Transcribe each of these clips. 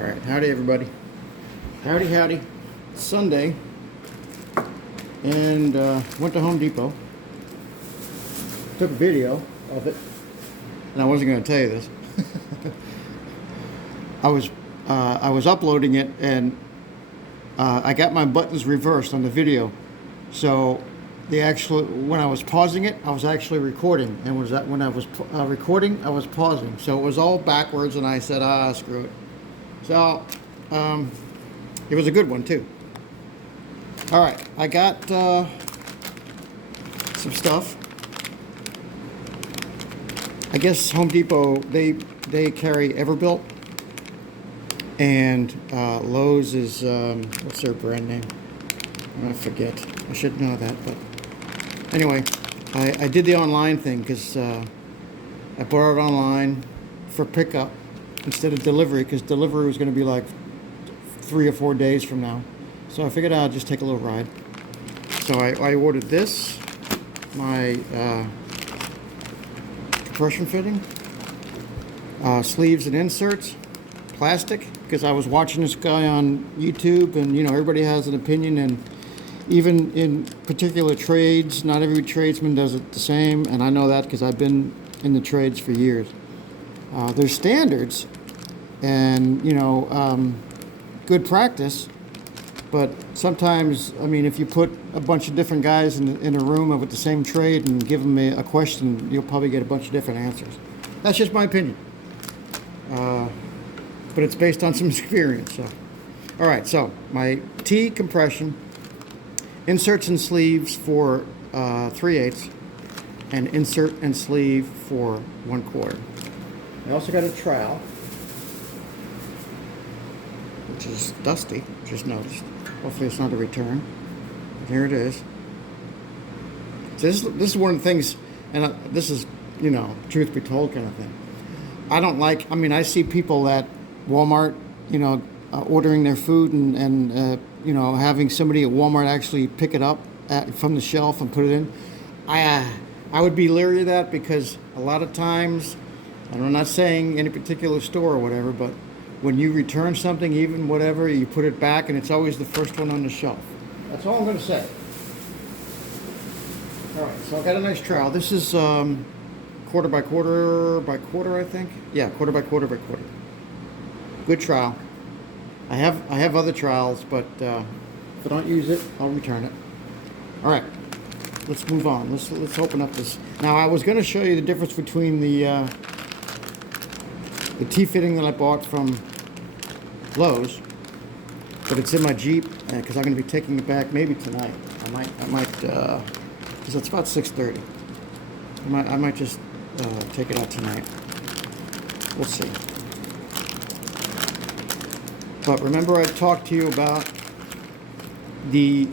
All right, howdy everybody. Howdy, howdy. It's Sunday, and went to Home Depot. Took a video of it, and I wasn't going to tell you this. I was uploading it, and I got my buttons reversed on the video. So when I was pausing it, I was actually recording, and when I was recording, I was pausing. So it was all backwards, and I said, screw it. So it was a good one too. All right, I got some stuff. I guess Home Depot, they carry Everbuilt, and Lowe's is what's their brand name? I forget. I should know that, but anyway, I did the online thing because I bought it online for pickup instead of delivery, because delivery was going to be like 3 or 4 days from now. So I figured I'd just take a little ride. So I ordered this, my compression fitting, sleeves and inserts, plastic, because I was watching this guy on YouTube, and you know, everybody has an opinion, and even in particular trades, not every tradesman does it the same, and I know that because I've been in the trades for years. There's standards and, you know, good practice, but sometimes, I mean, if you put a bunch of different guys in a room with the same trade and give them a question, you'll probably get a bunch of different answers. That's just my opinion. But it's based on some experience. So, all right, so my T compression, inserts and sleeves for 3/8, and insert and sleeve for 1/4. I also got a trowel, which is dusty, just noticed. Hopefully it's not a return. Here it is. So this is one of the things, and this is, you know, truth be told kind of thing. I don't like, I mean, I see people at Walmart, you know, ordering their food and you know, having somebody at Walmart actually pick it up from the shelf and put it in. I would be leery of that, because a lot of times, and I'm not saying any particular store or whatever, but when you return something, even whatever, you put it back, and it's always the first one on the shelf. That's all I'm going to say. All right, so I got a nice trowel. This is quarter by quarter, I think. Yeah, quarter by quarter. Good trowel. I have other trowels, but if I don't use it, I'll return it. All right, let's move on. Let's open up this. Now, I was going to show you the difference between the T-fitting that I bought from Lowe's, but it's in my Jeep, because I'm going to be taking it back maybe tonight. I might, because it's about 6:30. I might just take it out tonight. We'll see. But remember, I talked to you about the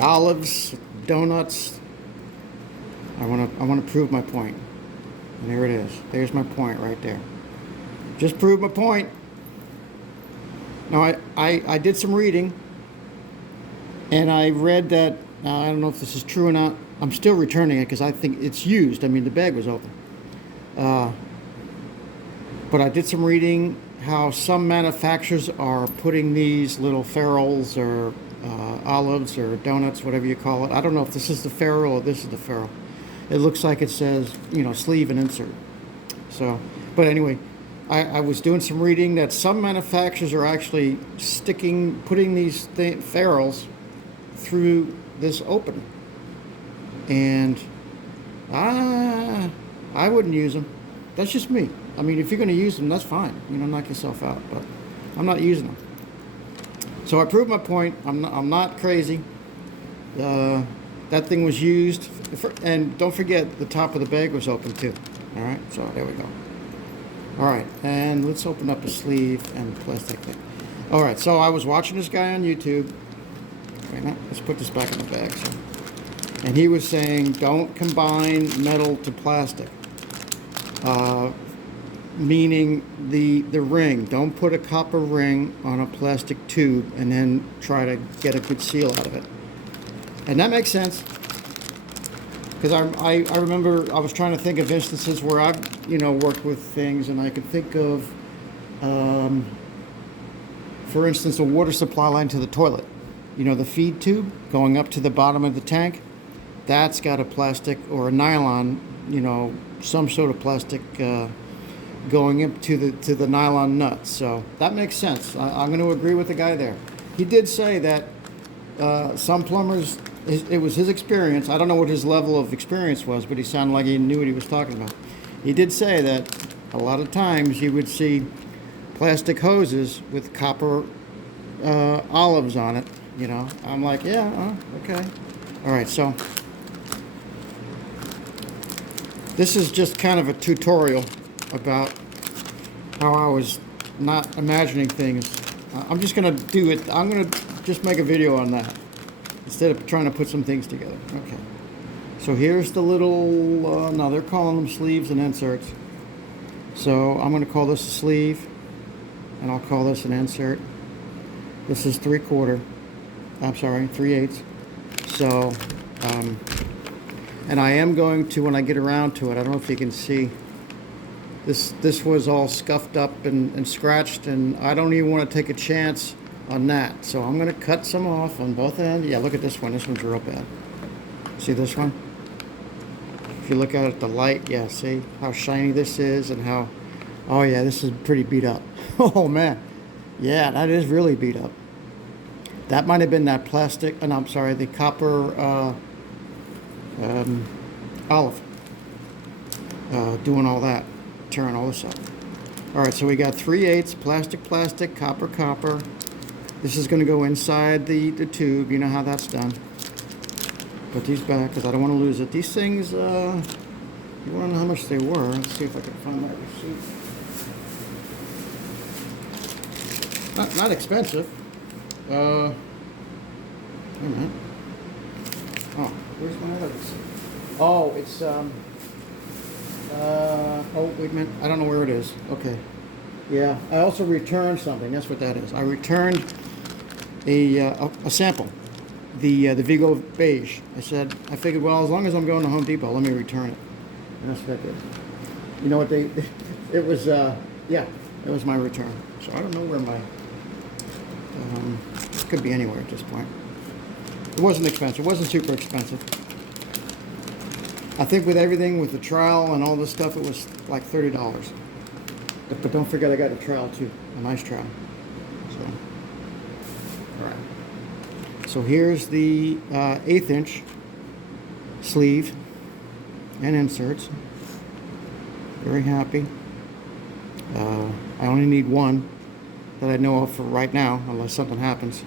olives, donuts. I want to prove my point. And there it is. There's my point right there. Just prove my point. Now, I did some reading, and I read that, I don't know if this is true or not. I'm still returning it because I think it's used. I mean, the bag was open. But I did some reading how some manufacturers are putting these little ferrules or olives or donuts, whatever you call it. I don't know if this is the ferrule or this is the ferrule. It looks like it says, you know, sleeve and insert. So, but anyway, I was doing some reading that some manufacturers are actually putting these ferrules through this opening. And I wouldn't use them. That's just me. I mean, if you're going to use them, that's fine. You know, knock yourself out. But I'm not using them. So I proved my point. I'm not crazy. That thing was used. And don't forget, the top of the bag was open too. All right, so there we go. All right, and let's open up a sleeve and plastic thing. All right, so I was watching this guy on YouTube. Wait a minute, let's put this back in the bag. So. And he was saying, don't combine metal to plastic. Meaning the ring. Don't put a copper ring on a plastic tube and then try to get a good seal out of it. And that makes sense. Because I remember I was trying to think of instances where I've, you know, worked with things, and I could think of For instance, a water supply line to the toilet. You know, the feed tube going up to the bottom of the tank, that's got a plastic or a nylon, you know, some sort of plastic going into the nylon nut. So that makes sense. I'm going to agree with the guy there. He did say that some plumbers, it was his experience. I don't know what his level of experience was, but he sounded like he knew what he was talking about. He did say that a lot of times you would see plastic hoses with copper olives on it. You know, I'm like, yeah, okay. All right, so this is just kind of a tutorial about how I was not imagining things. I'm just going to do it. I'm going to just make a video on that instead of trying to put some things together. Okay. So here's the little, no, they're calling them sleeves and inserts. So I'm going to call this a sleeve, and I'll call this an insert. This is 3/4. I'm sorry, 3/8. So, and I am going to, when I get around to it, I don't know if you can see, this was all scuffed up and scratched, and I don't even want to take a chance on that. So I'm going to cut some off on both ends. Yeah, look at this one. This one's real bad. See this one? If you look out at the light, yeah, see how shiny this is and how, oh yeah, this is pretty beat up. Oh man, yeah, that is really beat up. That might have been that plastic, no, I'm sorry, the copper olive doing all that, tearing all this up. All right, so we got 3/8 plastic, copper. This is going to go inside the tube. You know how that's done. Put these back because I don't want to lose it. These things, you want to know how much they were. Let's see if I can find my receipt. Not expensive. Wait a minute. Oh, where's my other receipt? Oh, it's, oh, wait a minute. I don't know where it is. Okay. Yeah, I also returned something. That's what that is. I returned a sample. The Vigo beige. I figured, well, as long as I'm going to Home Depot, let me return it. And that's what I did. You know what it was, yeah, it was my return. So I don't know where my, it could be anywhere at this point. It wasn't expensive. It wasn't super expensive. I think with everything, with the trowel and all this stuff, it was like $30. But don't forget I got a trowel too, a nice trowel. So, all right. So here's the 1/8 inch sleeve and inserts. Very happy. I only need one that I know of for right now, unless something happens.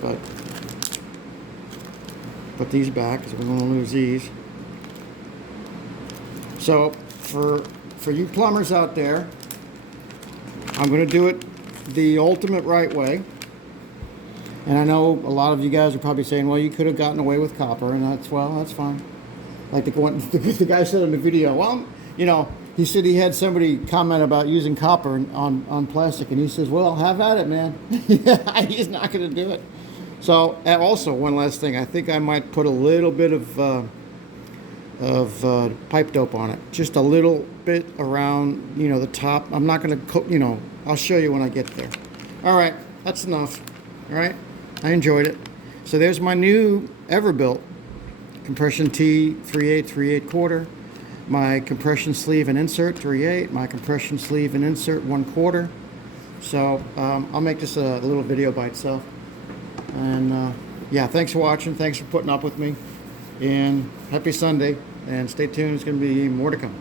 But put these back because we're going to lose these. So for you plumbers out there, I'm going to do it the ultimate right way. And I know a lot of you guys are probably saying, well, you could have gotten away with copper, and that's fine. Like the guy said in the video, well, you know, he said he had somebody comment about using copper on plastic, and he says, well, have at it, man. He's not going to do it. So, and also, one last thing, I think I might put a little bit of pipe dope on it. Just a little bit around, you know, the top. I'm not going to, you know, I'll show you when I get there. All right, that's enough. All right, I enjoyed it. So there's my new Everbuilt compression tee 3/8, 3/8/4. My compression sleeve and insert 3/8. My compression sleeve and insert 1/4. So I'll make this a little video by itself. And yeah, thanks for watching. Thanks for putting up with me. And happy Sunday. And stay tuned. There's going to be more to come.